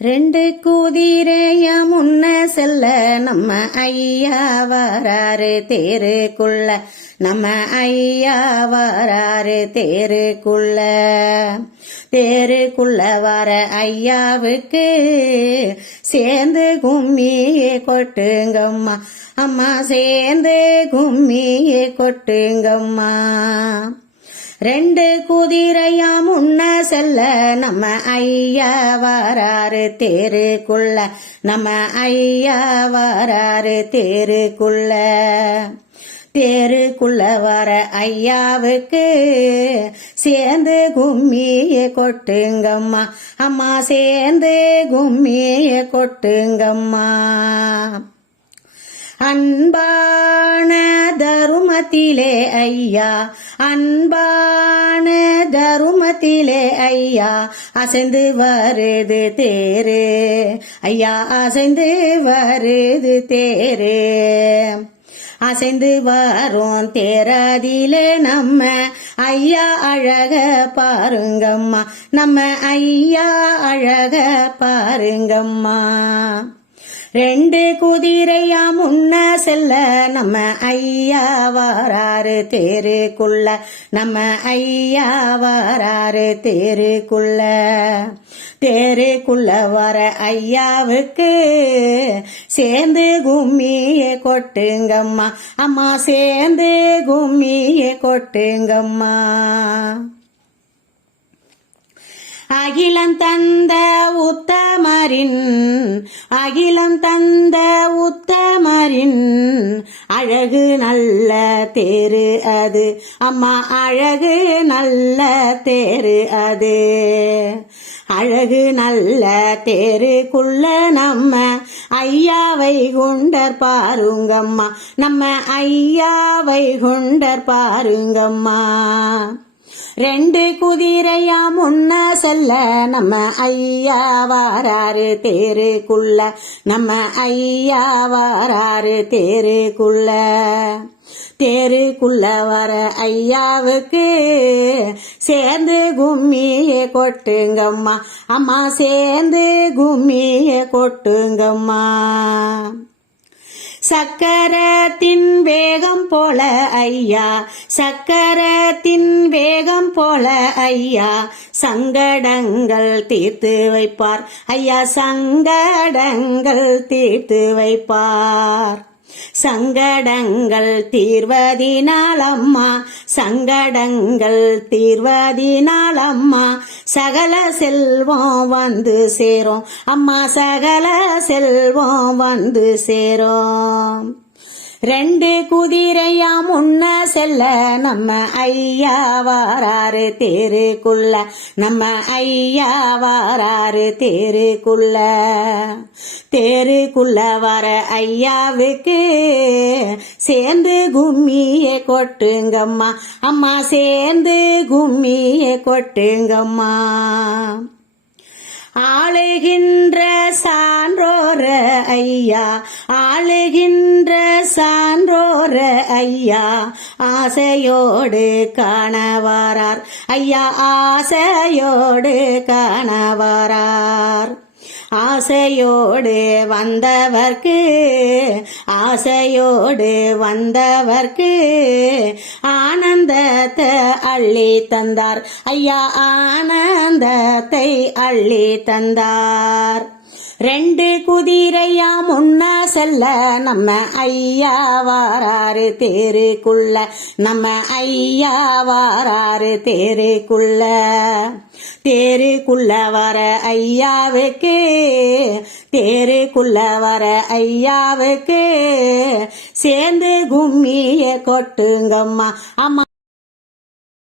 ரெண்டு குதிரைய முன்ன செல்ல நம்ம ஐயா வராரு தேருக்குள்ள, நம்ம ஐயா வராரு தேருக்குள்ள. தேருக்குள்ள வர ஐயாவுக்கு சேர்ந்து கும்மியே கொட்டுங்கம்மா, அம்மா சேர்ந்து கும்மியே கொட்டுங்கம்மா. ரெண்டு குதிரையா முன்ன செல்ல நம்ம ஐயா வராரு தேருக்குள்ள, நம்ம ஐயா வராரு தேருக்குள்ள. தேருக்குள்ள வர ஐயாவுக்கு சேர்ந்து கும்மியே கொட்டுங்கம்மா, அம்மா சேர்ந்து கும்மியே கொட்டுங்கம்மா. அன்பான தருமத்திலே ஐயா, அன்பான தருமத்திலே ஐயா அசைந்து வருது தேரு, ஐயா அசைந்து வருது தேரு. அசைந்து வரும் தேரதிலே நம்ம ஐயா அழக பாருங்கம்மா, நம்ம ஐயா அழக பாருங்கம்மா. ரெண்டு குதிரையா முன்ன செல்ல நம்ம ஐயா வராரு தேருக்குள்ள, நம்ம ஐயா வராரு தேருக்குள்ள. தேருக்குள்ள வர ஐயாவுக்கு சேர்ந்து கும்மியே கொட்டுங்கம்மா, அம்மா சேர்ந்து கும்மியே கொட்டுங்கம்மா. அகிலம் தந்த உத்தமரின், அகிலம் தந்த உத்தமரின் அழகு நல்ல தேரு அது, அம்மா அழகு நல்ல தேரு அது. அழகு நல்ல தேருக்குள்ள நம்ம ஐயாவை குண்டர் பாருங்கம்மா, நம்ம ஐயாவை குண்டர் பாருங்கம்மா. ரெண்டு குதிரையா முன்ன செல்ல நம்ம ஐயா வராரு தேருக்குள்ள, நம்ம ஐயா வராரு தேருக்குள்ள. தேருக்குள்ள வர ஐயாவுக்கு சேர்ந்து கும்மியே கொட்டுங்கம்மா, அம்மா சேர்ந்து கும்மியே கொட்டுங்கம்மா. சக்கரத்தின் வேகம் போல ஐயா, சக்கரத்தின் வேகம் போல ஐயா சங்கடங்கள் தீர்த்து வைப்பார், ஐயா சங்கடங்கள் தீர்த்து வைப்பார். சங்கடங்கள் தீர்வதினால் அம்மா, சங்கடங்கள் தீர்வதினால் அம்மா சகல செல்வம் வந்து சேரும், அம்மா சகல செல்வம் வந்து சேரும். ரெண்டு குதிரையா முன்ன செல்ல நம்ம ஐயா வராரு தேருக்குள்ள, நம்ம ஐயா வராரு தேருக்குள்ள. தேருக்குள்ள வர ஐயாவுக்கு சேர்ந்து கும்மியே கொட்டுங்கம்மா, அம்மா சேர்ந்து கும்மியே கொட்டுங்கம்மா. ஆளுகின்ற சான்றோர ஐயா, ஆளுகின்ற சான்றோர ஐயா ஆசையோடு காணவாரார், ஐயா ஆசையோடு காணவாரார். ஆசையோடு வந்தவர்க்கு, ஆசையோடு வந்தவர்க்கு ஆனந்தத்தை அள்ளி தந்தார், ஐயா ஆனந்தத்தை அள்ளி தந்தார். ரெண்டு குதிரையா முன்ன செல்ல நம்ம ஐயா வராரு தேருக்குள்ள, நம்ம ஐயா வராரு தேருக்குள்ள. தேருக்குள்ள வர ஐயாவுக்கு, தேருக்குள்ள வர ஐயாவுக்கு சேர்ந்து கும்மியே கொட்டுங்கம்மா, அம்மா